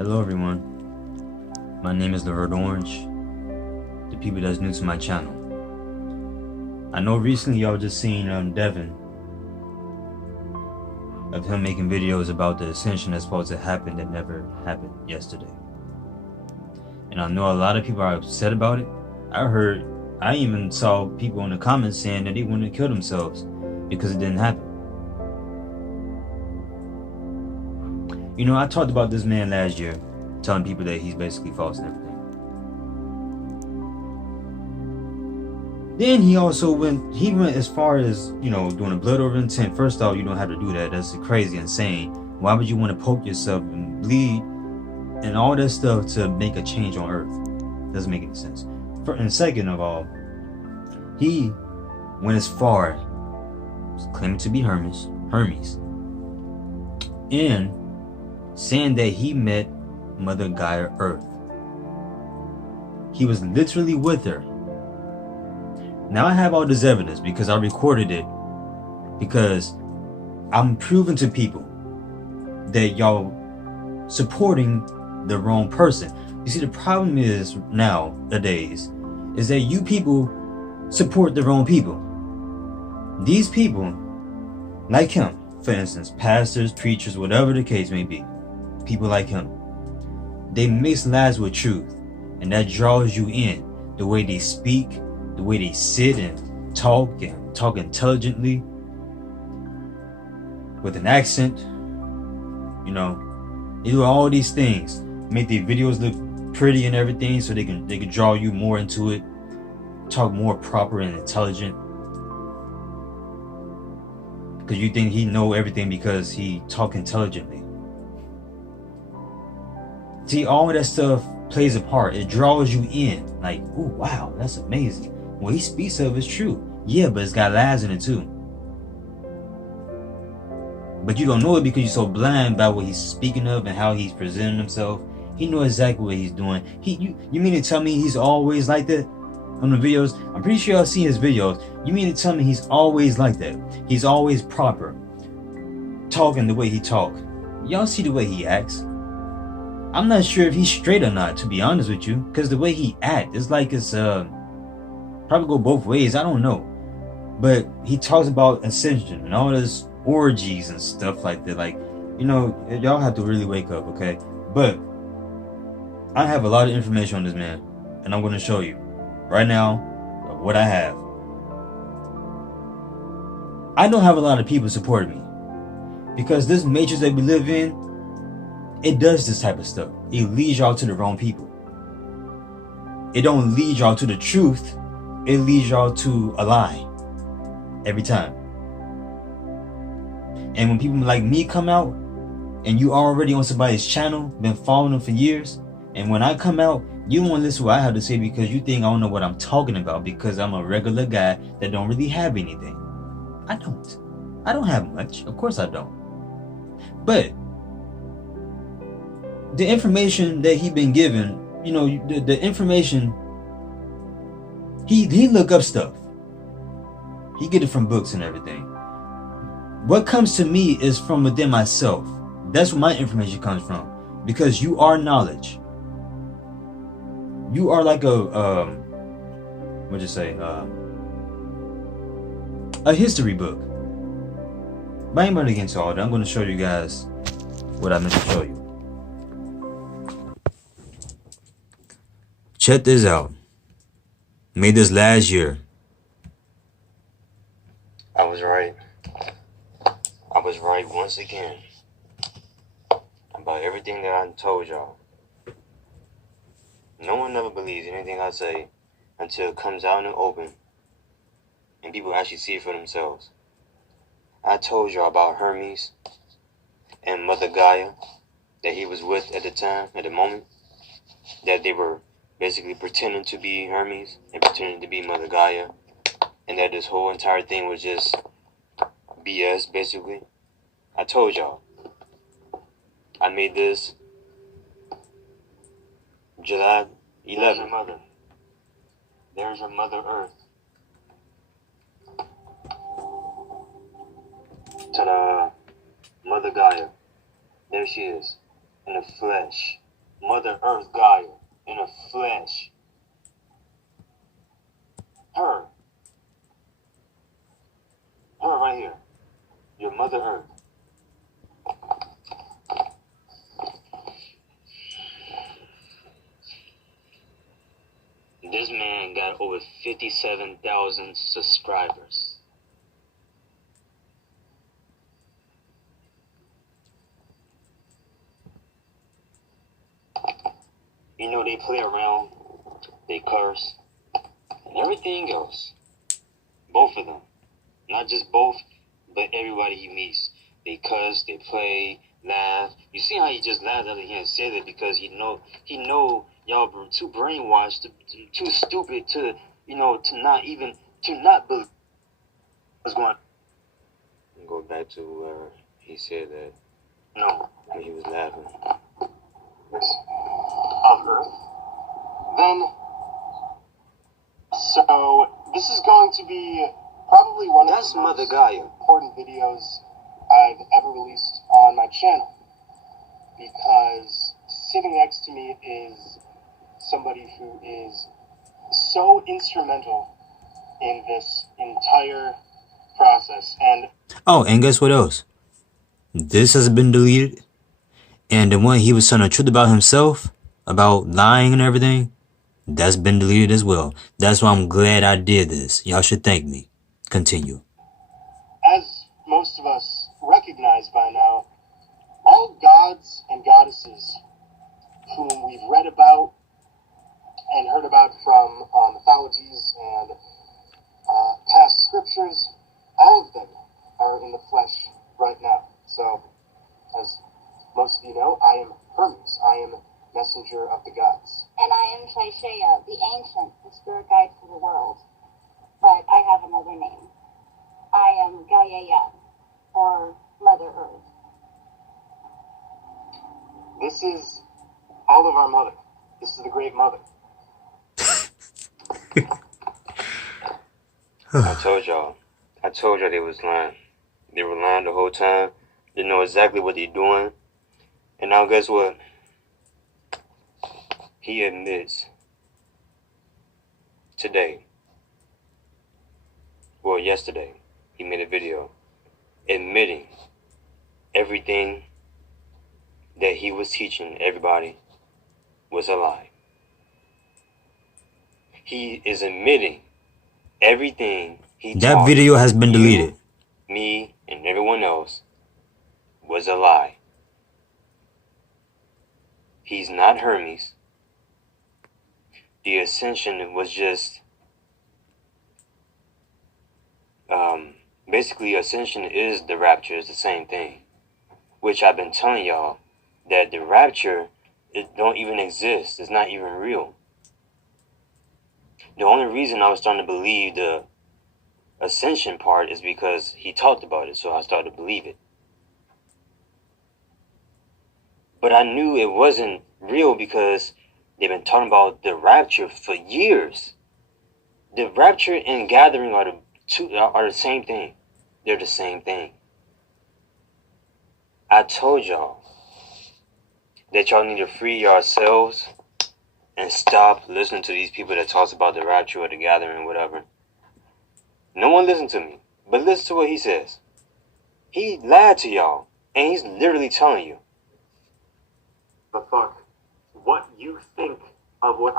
Hello everyone, my name is The Red Orange, the people that's new to my channel. I know recently y'all just seen Devin, of him making videos about the ascension that's supposed to happen that never happened yesterday. And I know a lot of people are upset about it. I even saw people in the comments saying that they wanted to kill themselves because it didn't happen. You know, I talked about this man last year, telling people that he's basically false and everything. Then he also went as far as, you know, doing a blood over intent. First off, you don't have to do that. That's crazy, insane. Why would you want to poke yourself and bleed and all that stuff to make a change on earth? Doesn't make any sense. And second of all, he went as far as claiming to be Hermes, and saying that he met Mother Gaia Earth. He was literally with her. Now I have all this evidence because I recorded it, because I'm proving to people that y'all supporting the wrong person. You see, the problem is nowadays is that you people support the wrong people. These people, like him, for instance, pastors, preachers, whatever the case may be, people like him, they mix lies with truth, and that draws you in. The way they speak, the way they sit and talk intelligently with an accent, you know, they do all these things, make their videos look pretty and everything, so they can draw you more into it, talk more proper and intelligent, because you think he know everything because he talk intelligently. See, all of that stuff plays a part. It draws you in, like, oh wow, that's amazing. What he speaks of is true. Yeah, but it's got lies in it too. But you don't know it because you're so blind by what he's speaking of and how he's presenting himself. He knows exactly what he's doing. You mean to tell me he's always like that on the videos? I'm pretty sure I've seen his videos. You mean to tell me he's always like that? He's always proper, talking the way he talk. Y'all see the way he acts. I'm not sure if he's straight or not, to be honest with you, because the way he acts, it's like it's probably go both ways. I don't know, but he talks about ascension and all this orgies and stuff like that. Like, you know, y'all have to really wake up, okay? But I have a lot of information on this man, and I'm going to show you right now what I have. I don't have a lot of people supporting me because this matrix that we live in, it does this type of stuff. It leads y'all to the wrong people. It don't lead y'all to the truth. It leads y'all to a lie every time. And when people like me come out, and you already on somebody's channel, been following them for years, and when I come out, you won't listen to what I have to say because you think I don't know what I'm talking about because I'm a regular guy that don't really have anything. I don't have much. Of course I don't. But the information that he been given, you know, the information, he look up stuff. He get it from books and everything. What comes to me is from within myself. That's where my information comes from, because you are knowledge. You are like a what'd you say? A history book. But I ain't gonna get into all that. I'm gonna show you guys what I meant to show you. Check this out. Made this last year. I was right. I was right once again about everything that I told y'all. No one ever believes anything I say until it comes out in the open and people actually see it for themselves. I told y'all about Hermes and Mother Gaia that he was with at the time, at the moment, that they were basically pretending to be Hermes and pretending to be Mother Gaia, and that this whole entire thing was just BS, basically. I told y'all. I made this July 11th. There's your Mother Earth. Ta-da! Mother Gaia. There she is, in the flesh. Mother Earth Gaia in a flesh. Her. Her right here. Your Mother Earth. This man got over 57,000 subscribers. You know, they play around, they curse, and everything else. Both of them. Not just both, but everybody he meets. They cuss, they play, laugh. You see how he just laughed out of here and said it because he know y'all were too brainwashed, too stupid to, to not believe what's going on. Go back to where he said that. No. When he was laughing. Of Earth. Then, so this is going to be probably one of the most important videos I've ever released on my channel, because sitting next to me is somebody who is so instrumental in this entire process. And guess what else? This has been deleted, and the one he was telling the truth about himself, about lying and everything, that's been deleted as well. That's why I'm glad I did this. Y'all should thank me. Continue. As most of us recognize by now, all gods and goddesses whom we've read about and heard about from mythologies and past scriptures, all of them are in the flesh right now. So, as most of you know, I am Hermes. I am messenger of the gods. And I am Shaishaya, the ancient, the spirit guide for the world. But I have another name. I am Gaia, or Mother Earth. This is all of our mother. This is the Great Mother. I told y'all they was lying. They were lying the whole time. They know exactly what they're doing. And now guess what? He admits today, well, yesterday, he made a video admitting everything that he was teaching everybody was a lie. He is admitting everything he taught. That video has been deleted. Me and everyone else was a lie. He's not Hermes. The ascension was just, basically ascension is the rapture, is the same thing. Which I've been telling y'all, that the rapture, it don't even exist. It's not even real. The only reason I was starting to believe the ascension part is because he talked about it, so I started to believe it. But I knew it wasn't real because they've been talking about the rapture for years. The rapture and gathering are the same thing. They're the same thing. I told y'all that y'all need to free yourselves and stop listening to these people that talks about the rapture or the gathering or whatever. No one listened to me, but listen to what he says. He lied to y'all, and he's literally telling you. The fuck what you think of what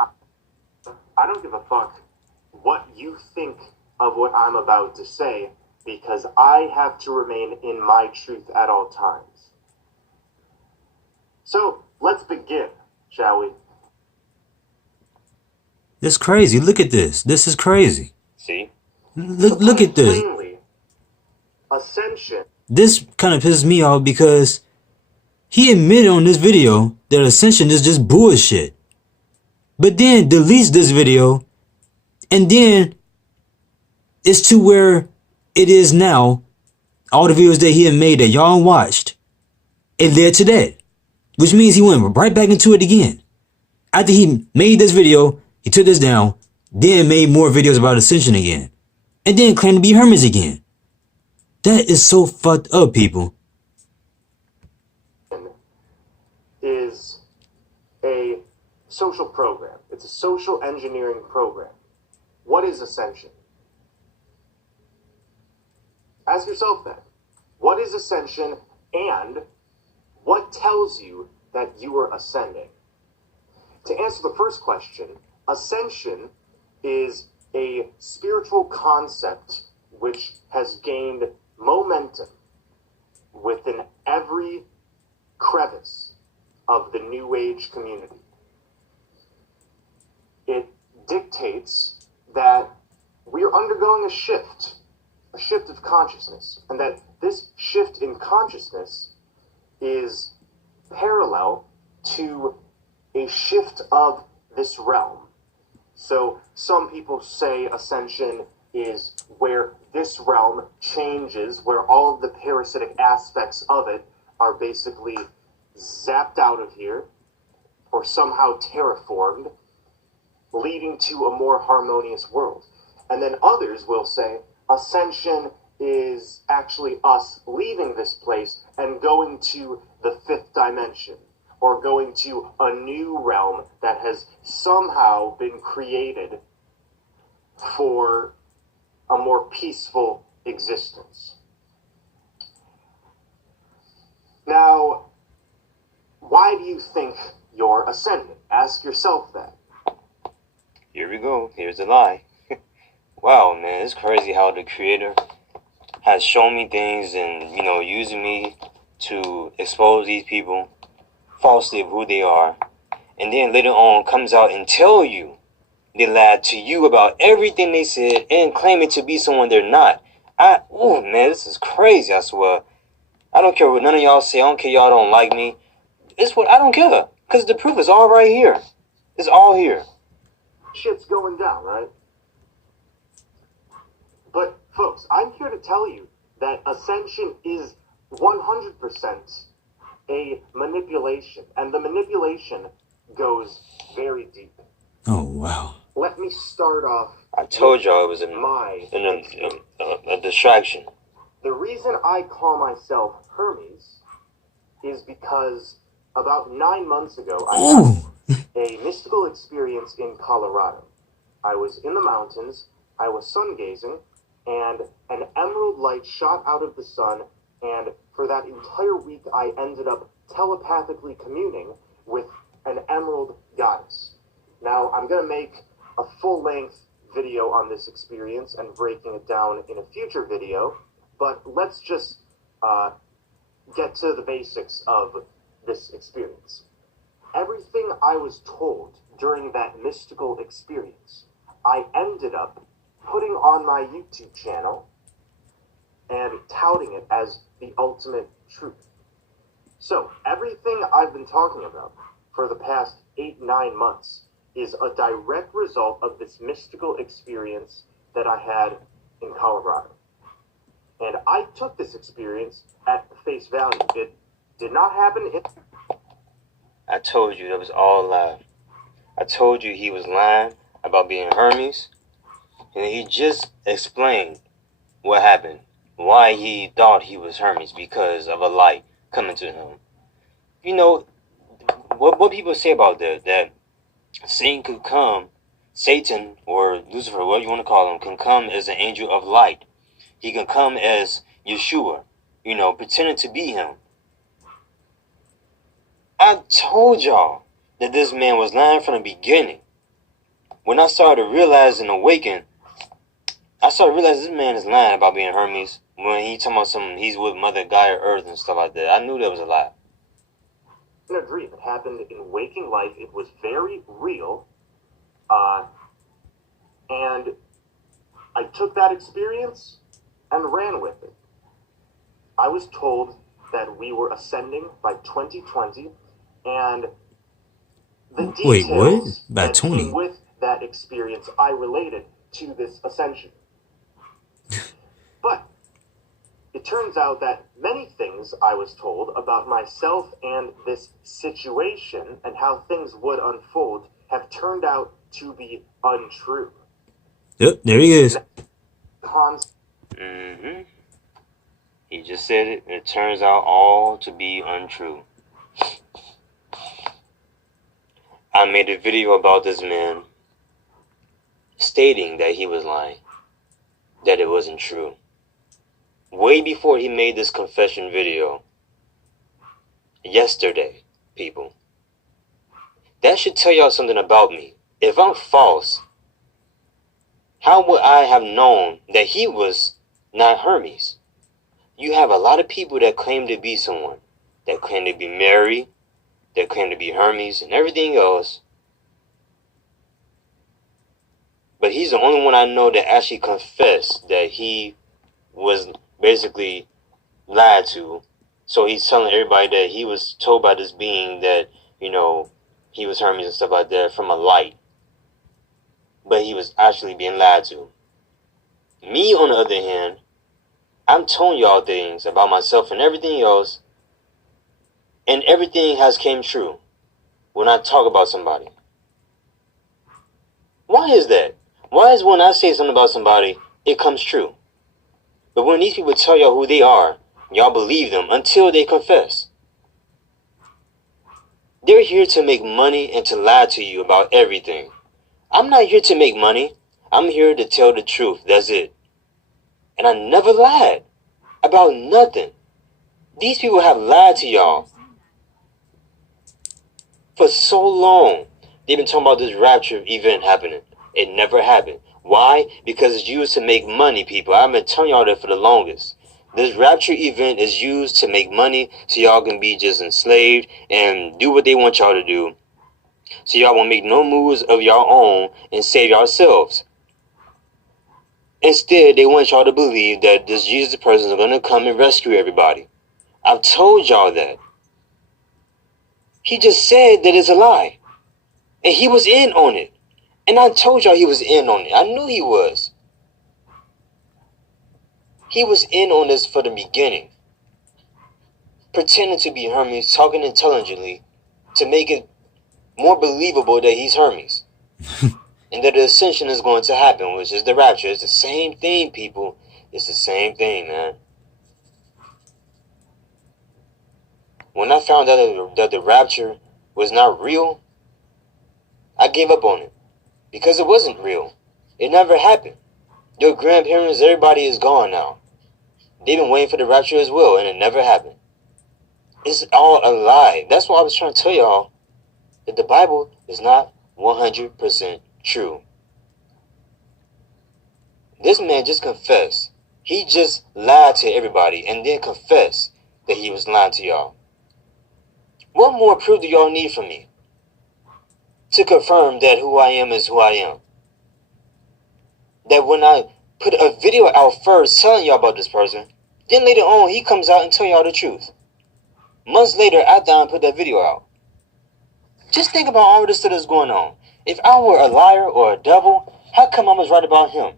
I don't give a fuck what you think of what I'm about to say, because I have to remain in my truth at all times. So let's begin, shall we? It's crazy. Look at this. This is crazy. See? Look at this. Plainly, ascension. This kind of pisses me off because he admitted on this video that ascension is just bullshit. But then deletes this video, and then it's to where it is now. All the videos that he had made that y'all watched, it led to that. Which means he went right back into it again. After he made this video, he took this down, then made more videos about ascension again. And then claimed to be Hermes again. That is so fucked up, people. Is a social program. It's a social engineering program. What is ascension? Ask yourself that. What is ascension, and what tells you that you are ascending? To answer the first question, ascension is a spiritual concept which has gained momentum within every crevice of the New Age community. It dictates that we are undergoing a shift of consciousness, and that this shift in consciousness is parallel to a shift of this realm. So some people say ascension is where this realm changes, where all of the parasitic aspects of it are basically zapped out of here or somehow terraformed, leading to a more harmonious world. And then others will say ascension is actually us leaving this place and going to the fifth dimension, or going to a new realm that has somehow been created for a more peaceful existence. Now, why do you think you're ascending? Ask yourself that. Here we go. Here's the lie. Wow, man, it's crazy how the Creator has shown me things and, using me to expose these people falsely of who they are. And then later on comes out and tell you they lied to you about everything they said and claiming to be someone they're not. Man, this is crazy, I swear. I don't care what none of y'all say. I don't care y'all don't like me. I don't care. Because the proof is all right here. It's all here. Shit's going down, right? But, folks, I'm here to tell you that ascension is 100% a manipulation. And the manipulation goes very deep. Oh, wow. Let me start off. I told y'all it was a distraction. The reason I call myself Hermes is because about 9 months ago, I had a mystical experience in Colorado. I was in the mountains, I was sun gazing, and an emerald light shot out of the sun, and for that entire week I ended up telepathically communing with an emerald goddess. Now, I'm going to make a full-length video on this experience and breaking it down in a future video, but let's just get to the basics of this experience. Everything I was told during that mystical experience, I ended up putting on my YouTube channel and touting it as the ultimate truth. So, everything I've been talking about for the past 8-9 months is a direct result of this mystical experience that I had in Colorado. And I took this experience at face value. It did not happen in... I told you that was all a lie. I told you he was lying about being Hermes. And he just explained what happened. Why he thought he was Hermes, because of a light coming to him. What people say about that Satan could come, Satan or Lucifer, whatever you want to call him, can come as an angel of light. He can come as Yeshua, pretending to be him. I told y'all that this man was lying from the beginning. When I started to realize and awaken, I started to realize this man is lying about being Hermes. When he talking about he's with Mother Gaia Earth and stuff like that. I knew that was a lie. In a dream. It happened in waking life. It was very real. And I took that experience and ran with it. I was told that we were ascending by 2020, and the details Wait, what? By that 20? came with that experience I related to this ascension. But it turns out that many things I was told about myself and this situation and how things would unfold have turned out to be untrue. Yep, there he is. He just said it. It turns out all to be untrue. I made a video about this man stating that he was lying, that it wasn't true. Way before he made this confession video yesterday, people. That should tell y'all something about me. If I'm false, how would I have known that he was not Hermes? You have a lot of people that claim to be someone, that claim to be Mary, that claim to be Hermes and everything else. But he's the only one I know that actually confessed that he was basically lied to. So he's telling everybody that he was told by this being that, he was Hermes and stuff like that from a light. But he was actually being lied to. Me, on the other hand, I'm telling y'all things about myself and everything else, and everything has came true when I talk about somebody. Why is that? Why is when I say something about somebody, it comes true? But when these people tell y'all who they are, y'all believe them until they confess. They're here to make money and to lie to you about everything. I'm not here to make money. I'm here to tell the truth. That's it. And I never lied about nothing. These people have lied to y'all for so long. They've been talking about this rapture event happening. It never happened. Why? Because it's used to make money, people. I've been telling y'all that for the longest. This rapture event is used to make money so y'all can be just enslaved and do what they want y'all to do. So y'all won't make no moves of your own and save yourselves. Instead, they want y'all to believe that this Jesus person is going to come and rescue everybody. I've told y'all that. He just said that it's a lie. And he was in on it. And I told y'all he was in on it. I knew he was. He was in on this for the beginning. Pretending to be Hermes, talking intelligently to make it more believable that he's Hermes. And that the ascension is going to happen, which is the rapture. It's the same thing, people. It's the same thing, man. When I found out that the rapture was not real, I gave up on it. Because it wasn't real. It never happened. Your grandparents, everybody is gone now. They've been waiting for the rapture as well, and it never happened. It's all a lie. That's why I was trying to tell y'all that the Bible is not 100% true. This man just confessed. He just lied to everybody and then confessed that he was lying to y'all. What more proof do y'all need from me to confirm that who I am is who I am? That when I put a video out first telling y'all about this person, then later on he comes out and tell y'all the truth. Months later after I put that video out. Just think about all this stuff that's going on. If I were a liar or a devil, how come I was right about him?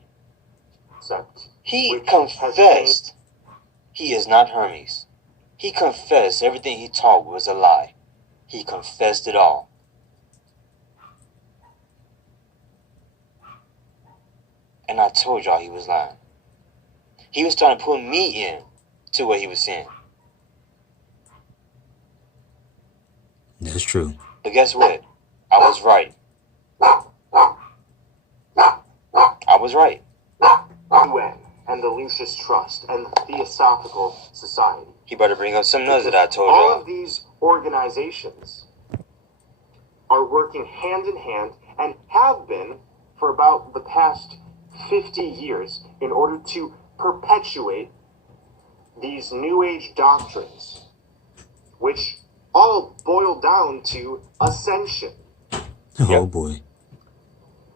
He confessed he is not Hermes. He confessed everything he taught was a lie. He confessed it all. And I told y'all he was lying. He was trying to put me in to what he was saying. That's true. But guess what? I was right. I was right. UN and the Lucis Trust and the Theosophical Society. He better bring up something else that I told All y'all. of these organizations are working hand in hand and have been for about the past 50 years in order to perpetuate these New Age doctrines, which all boil down to ascension. Oh boy.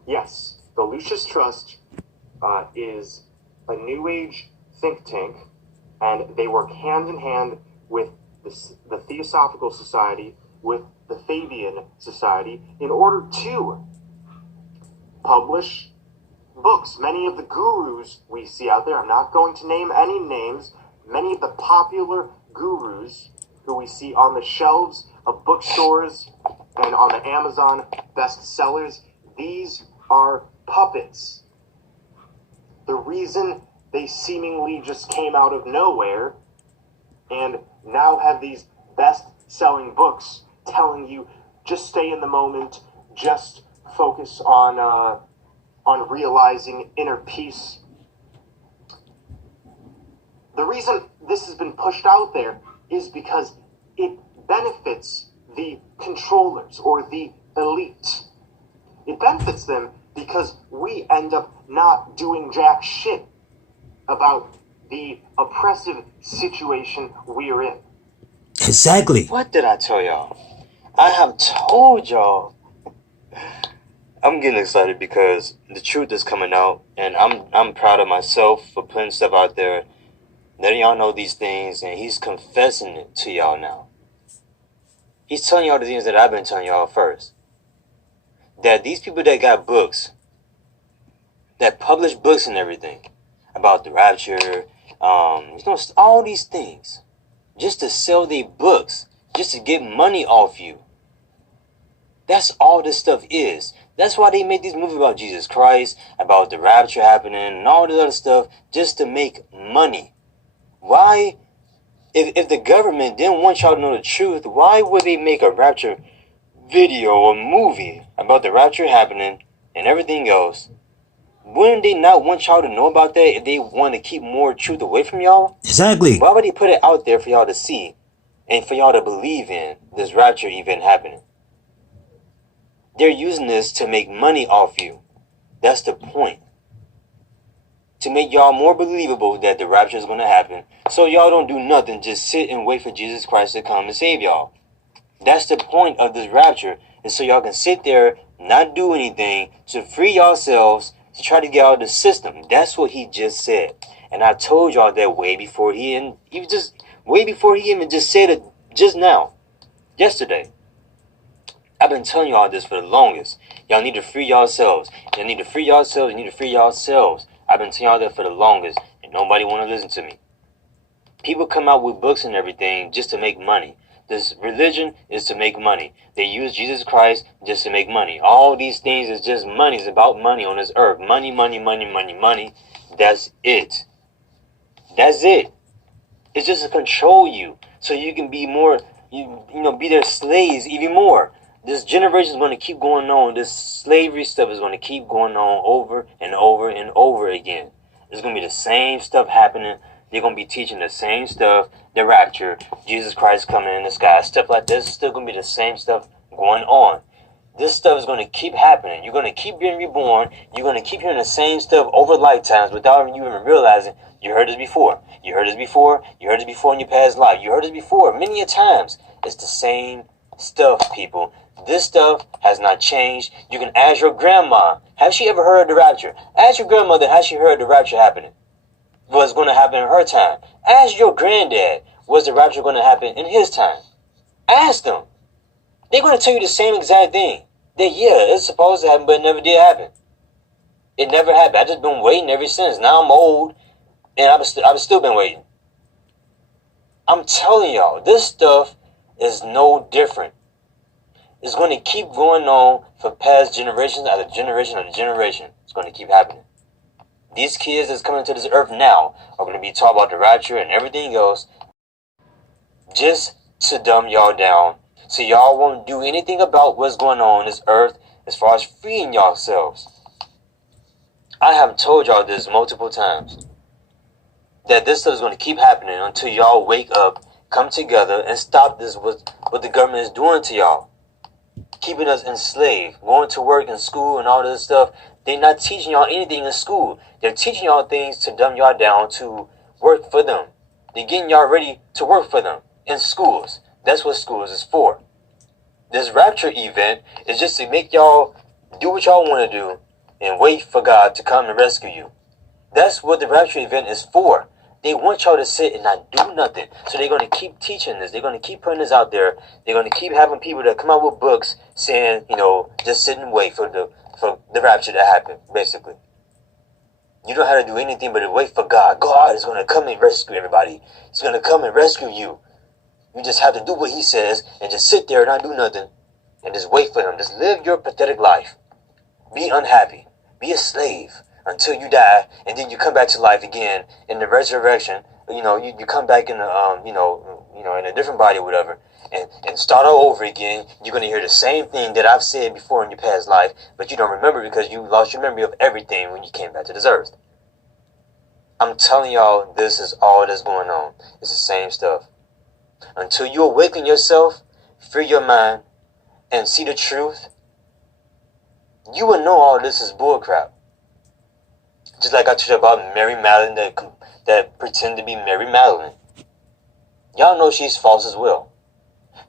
Yes, the Lucis Trust is a New Age think tank, and they work hand in hand with the Theosophical Society, with the Fabian Society, in order to publish books. Many of the gurus we see out there, I'm not going to name any names, many of the popular gurus who we see on the shelves of bookstores and on the Amazon bestsellers, these are puppets. The reason they seemingly just came out of nowhere and now have these best-selling books telling you just stay in the moment, just focus on realizing inner peace. The reason this has been pushed out there is because it benefits the controllers or the elite. It benefits them because we end up not doing jack shit about the oppressive situation we're in. Exactly. What did I tell y'all? I have told y'all. I'm getting excited because the truth is coming out, and I'm proud of myself for putting stuff out there, letting y'all know these things, and he's confessing it to y'all now. He's telling y'all the things that I've been telling y'all first. That these people that got books, that publish books and everything about the rapture, all these things, just to sell their books, just to get money off you. That's all this stuff is. That's why they make these movies about Jesus Christ, about the rapture happening, and all this other stuff, just to make money. Why? If the government didn't want y'all to know the truth, why would they make a rapture video or movie about the rapture happening and everything else? Wouldn't they not want y'all to know about that if they want to keep more truth away from y'all? Exactly. Why would they put it out there for y'all to see and for y'all to believe in this rapture event happening? They're using this to make money off you. That's the point. To make y'all more believable that the rapture is going to happen, so y'all don't do nothing, just sit and wait for Jesus Christ to come and save y'all. That's the point of this rapture, is so y'all can sit there, not do anything, to free yourselves, to try to get out of the system. That's what he just said. And I told y'all that way before he even just said it just now, yesterday. I've been telling y'all this for the longest. Y'all need to free yourselves. Y'all need to free yourselves. You need to free yourselves. I've been telling y'all that for the longest, and nobody want to listen to me. People come out with books and everything just to make money. This religion is to make money. They use Jesus Christ just to make money. All these things is just money. It's about money on this earth. Money, money, money, money, money. That's it. That's it. It's just to control you so you can be more, be their slaves even more. This generation is going to keep going on. This slavery stuff is going to keep going on over and over and over again. It's going to be the same stuff happening. They're going to be teaching the same stuff. The rapture, Jesus Christ coming in the sky, stuff like this. It's still going to be the same stuff going on. This stuff is going to keep happening. You're going to keep being reborn. You're going to keep hearing the same stuff over lifetimes without you even realizing you heard this before. You heard this before. You heard this before in your past life. You heard this before many a times. It's the same stuff, people. This stuff has not changed. You can ask your grandma, has she ever heard of the rapture? Ask your grandmother, has she heard the rapture happening? What's going to happen in her time? Ask your granddad, was the rapture going to happen in his time? Ask them. They're going to tell you the same exact thing. That, yeah, it's supposed to happen, but it never did happen. It never happened. I've just been waiting ever since. Now I'm old, and I've still been waiting. I'm telling y'all, this stuff is no different. It's going to keep going on for past generations after generation after generation. It's going to keep happening. These kids that's coming to this earth now are going to be taught about the rapture and everything else just to dumb y'all down so y'all won't do anything about what's going on this earth as far as freeing yourselves. I have told y'all this multiple times, that this stuff is going to keep happening until y'all wake up, come together, and stop this, what the government is doing to y'all. Keeping us enslaved, going to work and school and all this stuff. They're not teaching y'all anything in school. They're teaching y'all things to dumb y'all down to work for them. They're getting y'all ready to work for them in schools. That's what schools is for. This rapture event is just to make y'all do what y'all want to do and wait for God to come and rescue you. That's what the rapture event is for. They want y'all to sit and not do nothing. So they're going to keep teaching this. They're going to keep putting this out there. They're going to keep having people that come out with books saying, just sit and wait for the rapture to happen, basically. You don't have to do anything but wait for God. God is going to come and rescue everybody. He's going to come and rescue you. You just have to do what he says and just sit there and not do nothing and just wait for him. Just live your pathetic life. Be unhappy. Be a slave until you die, and then you come back to life again in the resurrection. You come back in in a different body or whatever, and start all over again. You're going to hear the same thing that I've said before in your past life, but you don't remember because you lost your memory of everything when you came back to this earth. I'm telling y'all, this is all that's going on. It's the same stuff. Until you awaken yourself, free your mind, and see the truth, you will know all this is bullcrap. Just like I told you about Mary Madeline that pretend to be Mary Madeline. Y'all know she's false as well.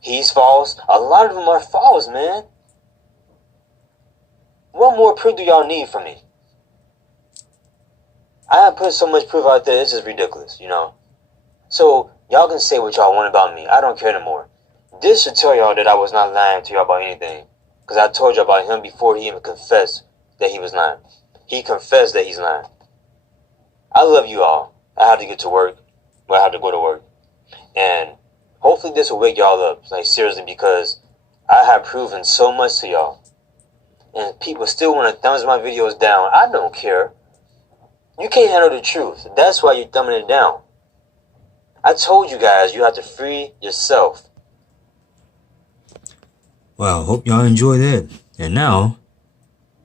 He's false. A lot of them are false, man. What more proof do y'all need from me? I have put so much proof out there, it's just ridiculous, you know. So, y'all can say what y'all want about me. I don't care no more. This should tell y'all that I was not lying to y'all about anything. Because I told you about him before he even confessed that he was lying. He confessed that he's lying. I love you all. I have to get to work. Well, I have to go to work. And hopefully this will wake y'all up. Like, seriously, because I have proven so much to y'all. And people still want to thumbs my videos down. I don't care. You can't handle the truth. That's why you're thumbing it down. I told you guys you have to free yourself. Well, hope y'all enjoy that. And now,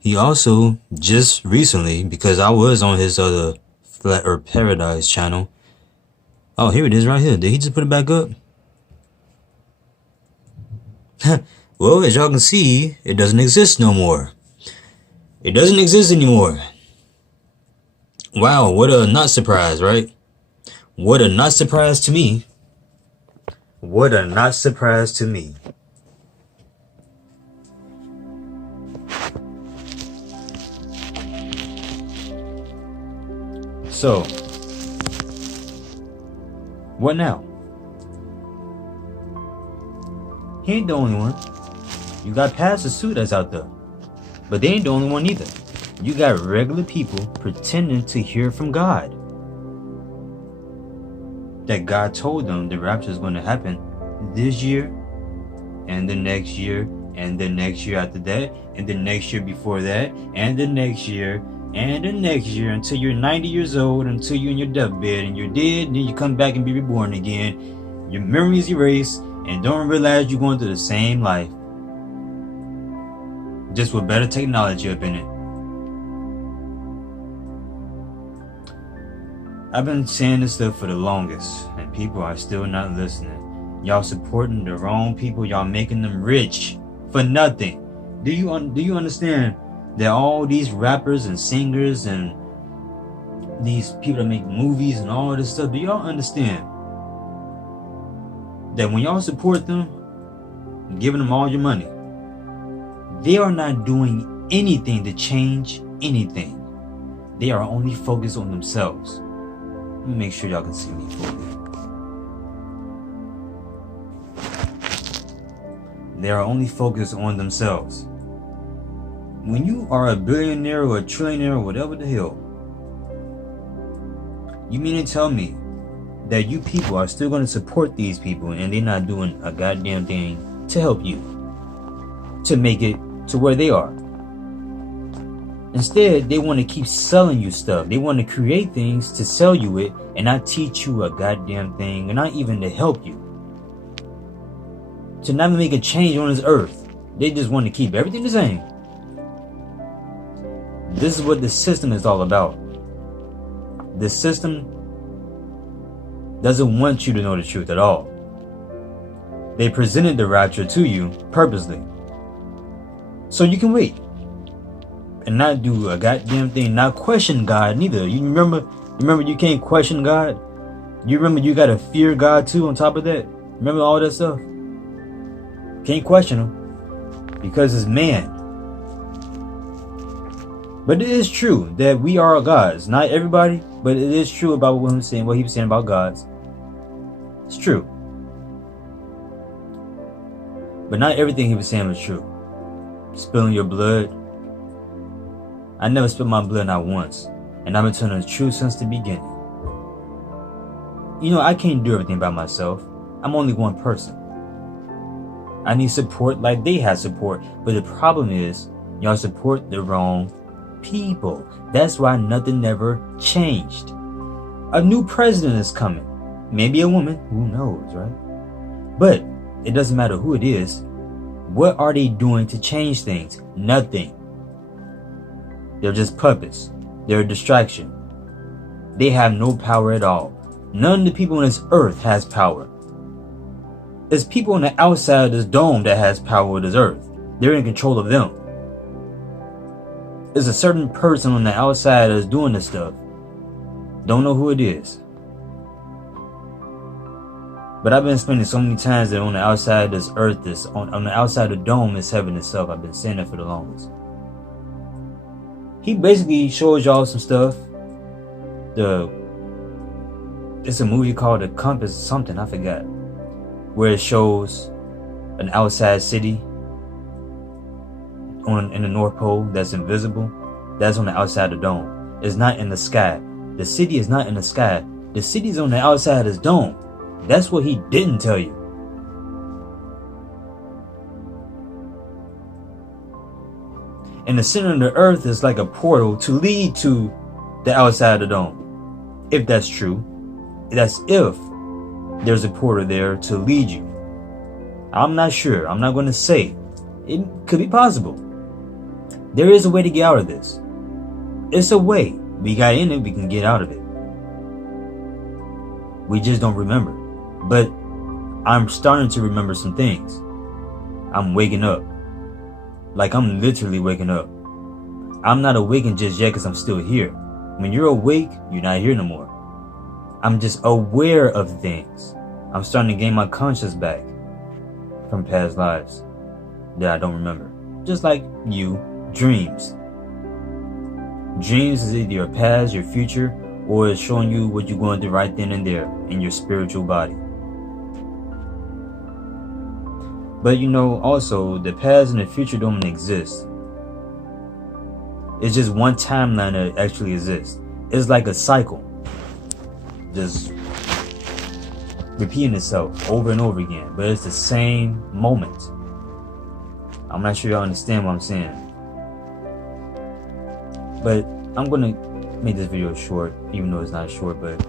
he also just recently, because I was on his other Flat Earth Paradise channel. Oh, here it is right here. Did he just put it back up? Well, as y'all can see, it doesn't exist no more. It doesn't exist anymore. Wow, what a not surprise, right? What a not surprise to me. What a not surprise to me. So, what now? He ain't the only one. You got Pastor Sue that's out there. But they ain't the only one either. You got regular people pretending to hear from God. That God told them the rapture is going to happen this year, and the next year, and the next year after that, and the next year before that, and the next year, and the next year, until you're 90 years old, until you're in your deathbed and you're dead, and then you come back and be reborn again. Your memory is erased, and don't realize you're going through the same life. Just with better technology up in it. I've been saying this stuff for the longest, and people are still not listening. Y'all supporting the wrong people. Y'all making them rich for nothing. Do you understand that all these rappers and singers and these people that make movies and all this stuff, do y'all understand that when y'all support them, giving them all your money, they are not doing anything to change anything. They are only focused on themselves. Let me make sure y'all can see me fully. They are only focused on themselves. When you are a billionaire or a trillionaire or whatever the hell, you mean to tell me that you people are still going to support these people and they're not doing a goddamn thing to help you, to make it to where they are? Instead, they want to keep selling you stuff. They want to create things to sell you it and not teach you a goddamn thing, and not even to help you. To not make a change on this earth. They just want to keep everything the same. This is what the system is all about. The system doesn't want you to know the truth at all. They presented the rapture to you purposely, so you can wait and not do a goddamn thing, not question God neither. You remember you can't question God. You remember you gotta fear God too on top of that. Remember all that stuff? Can't question him because it's man. But it is true that we are gods. Not everybody, but it is true about what he was saying about gods. It's true. But not everything he was saying was true. Spilling your blood. I never spilled my blood not once. And I've been telling the truth since the beginning. You know, I can't do everything by myself. I'm only one person. I need support like they have support. But the problem is, y'all support the wrong people. That's why nothing never changed. A new president is coming. Maybe a woman. Who knows, right? But It doesn't matter who it is. What are they doing to change things? Nothing. They're just puppets. They're a distraction. They have no power at all. None of the people on this earth has power. It's people on the outside of this dome that has power with this earth. They're in control of them. There's a certain person on the outside that's doing this stuff. Don't know who it is. But I've been spending so many times that on the outside of this earth, on the outside of the dome is heaven itself. I've been saying that for the longest. He basically shows y'all some stuff. It's a movie called The Compass something, I forgot. Where it shows an outside city in the North Pole that's invisible. That's on the outside of the dome. It's not in the sky. The city is not in the sky. The city's on the outside of this dome. That's what he didn't tell you. And the center of the earth is like a portal to lead to the outside of the dome. If that's true, that's if there's a portal there to lead you. I'm not sure. I'm not going to say. It could be possible. There is a way to get out of this. It's a way. We got in it, we can get out of it. We just don't remember. But I'm starting to remember some things. I'm waking up. Like I'm literally waking up. I'm not awakened just yet because I'm still here. When you're awake, you're not here no more. I'm just aware of things. I'm starting to gain my conscience back from past lives that I don't remember. Just like you, dreams. Dreams is either your past, your future, or it's showing you what you're going through right then and there in your spiritual body. But you know, also, the past and the future don't exist. It's just one timeline that actually exists. It's like a cycle. Just repeating itself over and over again. But it's the same moment. I'm not sure y'all understand what I'm saying. But I'm going to make this video short, even though it's not short, but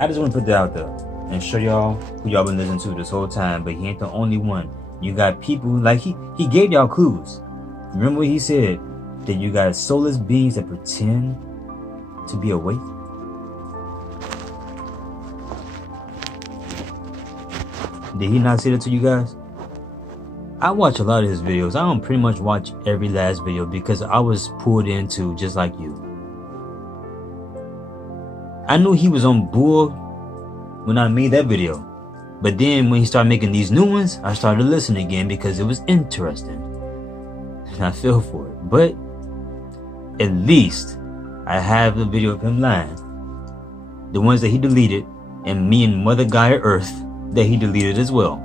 I just want to put that out there and show y'all who y'all been listening to this whole time. But he ain't the only one. You got people like he gave y'all clues. Remember what he said? That you got soulless beings that pretend to be awake. Did he not say that to you guys? I watch a lot of his videos. I don't pretty much watch every last video because I was pulled into just like you. I knew he was on board when I made that video. But then when he started making these new ones, I started listening again because it was interesting. And I fell for it. But at least I have the video of him lying. The ones that he deleted, and me and Mother Gaia Earth that he deleted as well.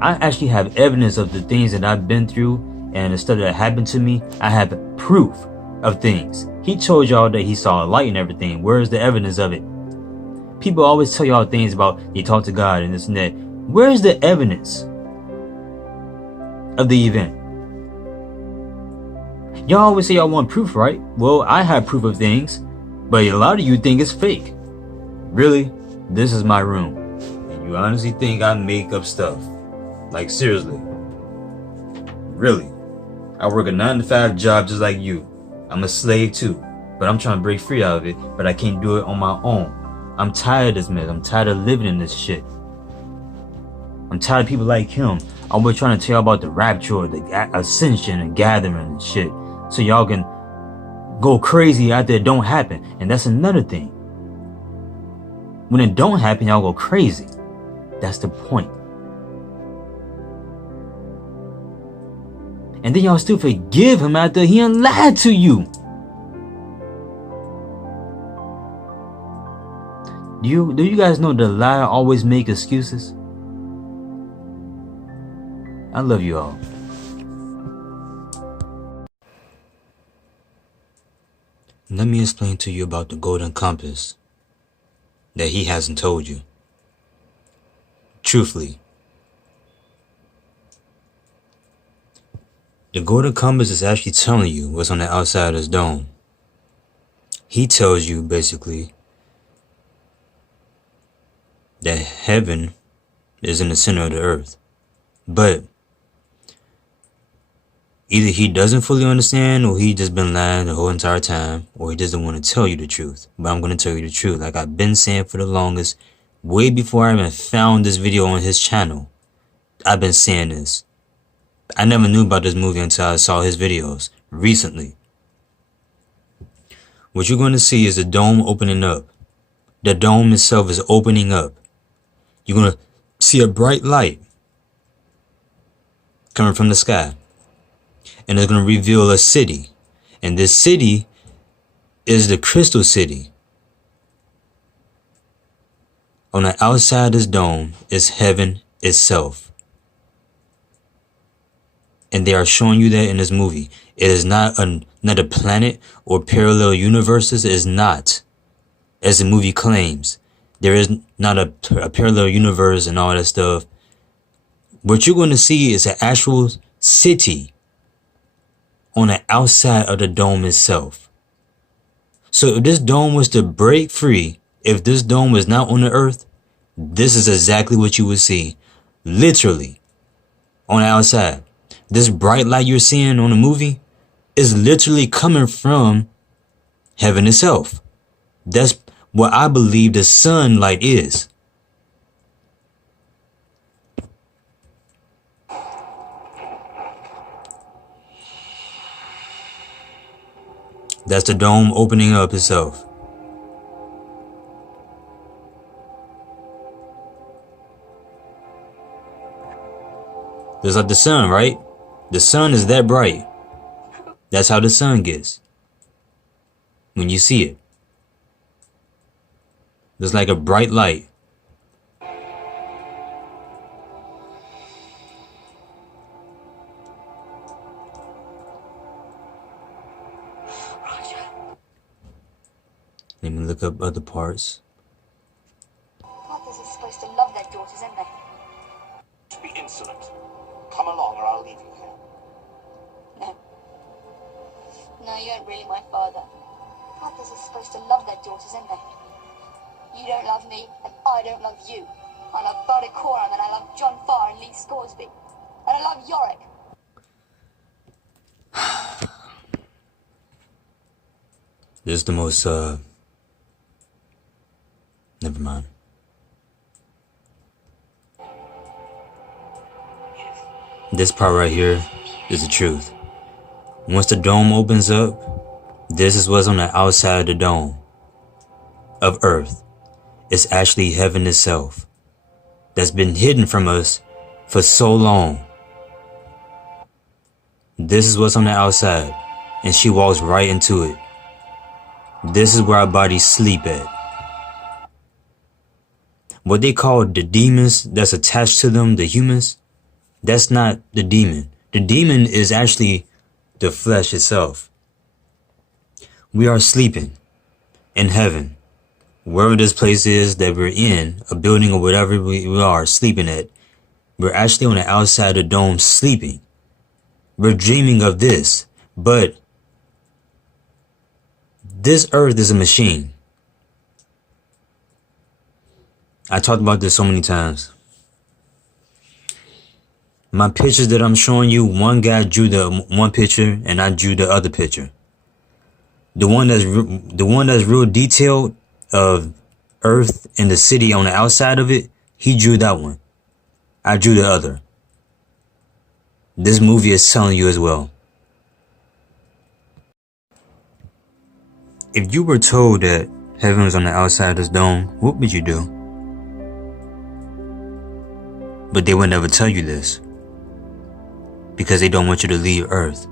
I actually have evidence of the things that I've been through and the stuff that happened to me. I have proof of things. He told y'all that he saw a light and everything. Where's the evidence of it? People always tell y'all things about they talk to God and this and that. Where's the evidence of the event? Y'all always say y'all want proof, right? Well, I have proof of things, but a lot of you think it's fake. Really? This is my room. And you honestly think I make up stuff? Like, seriously. Really. I work a 9-to-5 job just like you. I'm a slave too, but I'm trying to break free out of it, but I can't do it on my own. I'm tired of this mess. I'm tired of living in this shit. I'm tired of people like him always trying to tell y'all about the rapture, the ascension and gathering and shit, so y'all can go crazy after it don't happen. And that's another thing. When it don't happen, y'all go crazy. That's the point. And then y'all still forgive him after he done lied to you. Do you guys know the liar always make excuses? I love you all. Let me explain to you about the golden compass that he hasn't told you. Truthfully. The golden compass is actually telling you what's on the outside of this dome. He tells you basically that heaven is in the center of the earth. But either he doesn't fully understand, or he just been lying the whole entire time, or he doesn't want to tell you the truth. But I'm going to tell you the truth. Like I've been saying for the longest, way before I even found this video on his channel, I've been saying this. I never knew about this movie until I saw his videos recently. What you're going to see is the dome opening up. The dome itself is opening up. You're going to see a bright light coming from the sky. And it's going to reveal a city. And this city is the Crystal City. On the outside of this dome is heaven itself. And they are showing you that in this movie. It is not another planet or parallel universes. It is not, as the movie claims. There is not a parallel universe and all that stuff. What you're going to see is an actual city on the outside of the dome itself. So if this dome was to break free, if this dome was not on the earth, this is exactly what you would see. Literally. On the outside. This bright light you're seeing on the movie is literally coming from heaven itself. That's what I believe the sunlight is. That's the dome opening up itself. Just like the sun, right? The sun is that bright. That's how the sun gets. When you see it. It's like a bright light. Let me look up other parts. Fathers are supposed to love their daughters, aren't they? To be insolent. Come along or I'll leave you here. No. No, you ain't really my father. Fathers are supposed to love their daughters, aren't they? You don't love me, and I don't love you. I love Barty Coran, and I love John Farr and Lee Scoresby. And I love Yorick. This is the most, never mind. This part right here is the truth. Once the dome opens up, this is what's on the outside of the dome of Earth. It's actually heaven itself that's been hidden from us for so long. This is what's on the outside, and she walks right into it. This is where our bodies sleep at. What they call the demons that's attached to them, the humans, that's not the demon. The demon is actually the flesh itself. We are sleeping in heaven. Wherever this place is that we're in, a building or whatever we are sleeping at, we're actually on the outside of the dome sleeping. We're dreaming of this, but this earth is a machine. I talked about this so many times. My pictures that I'm showing you, one guy drew the one picture and I drew the other picture. The one that's real detailed of Earth and the city on the outside of it, he drew that one. I drew the other. This movie is telling you as well. If you were told that heaven was on the outside of this dome, what would you do? But they would never tell you this, because they don't want you to leave Earth.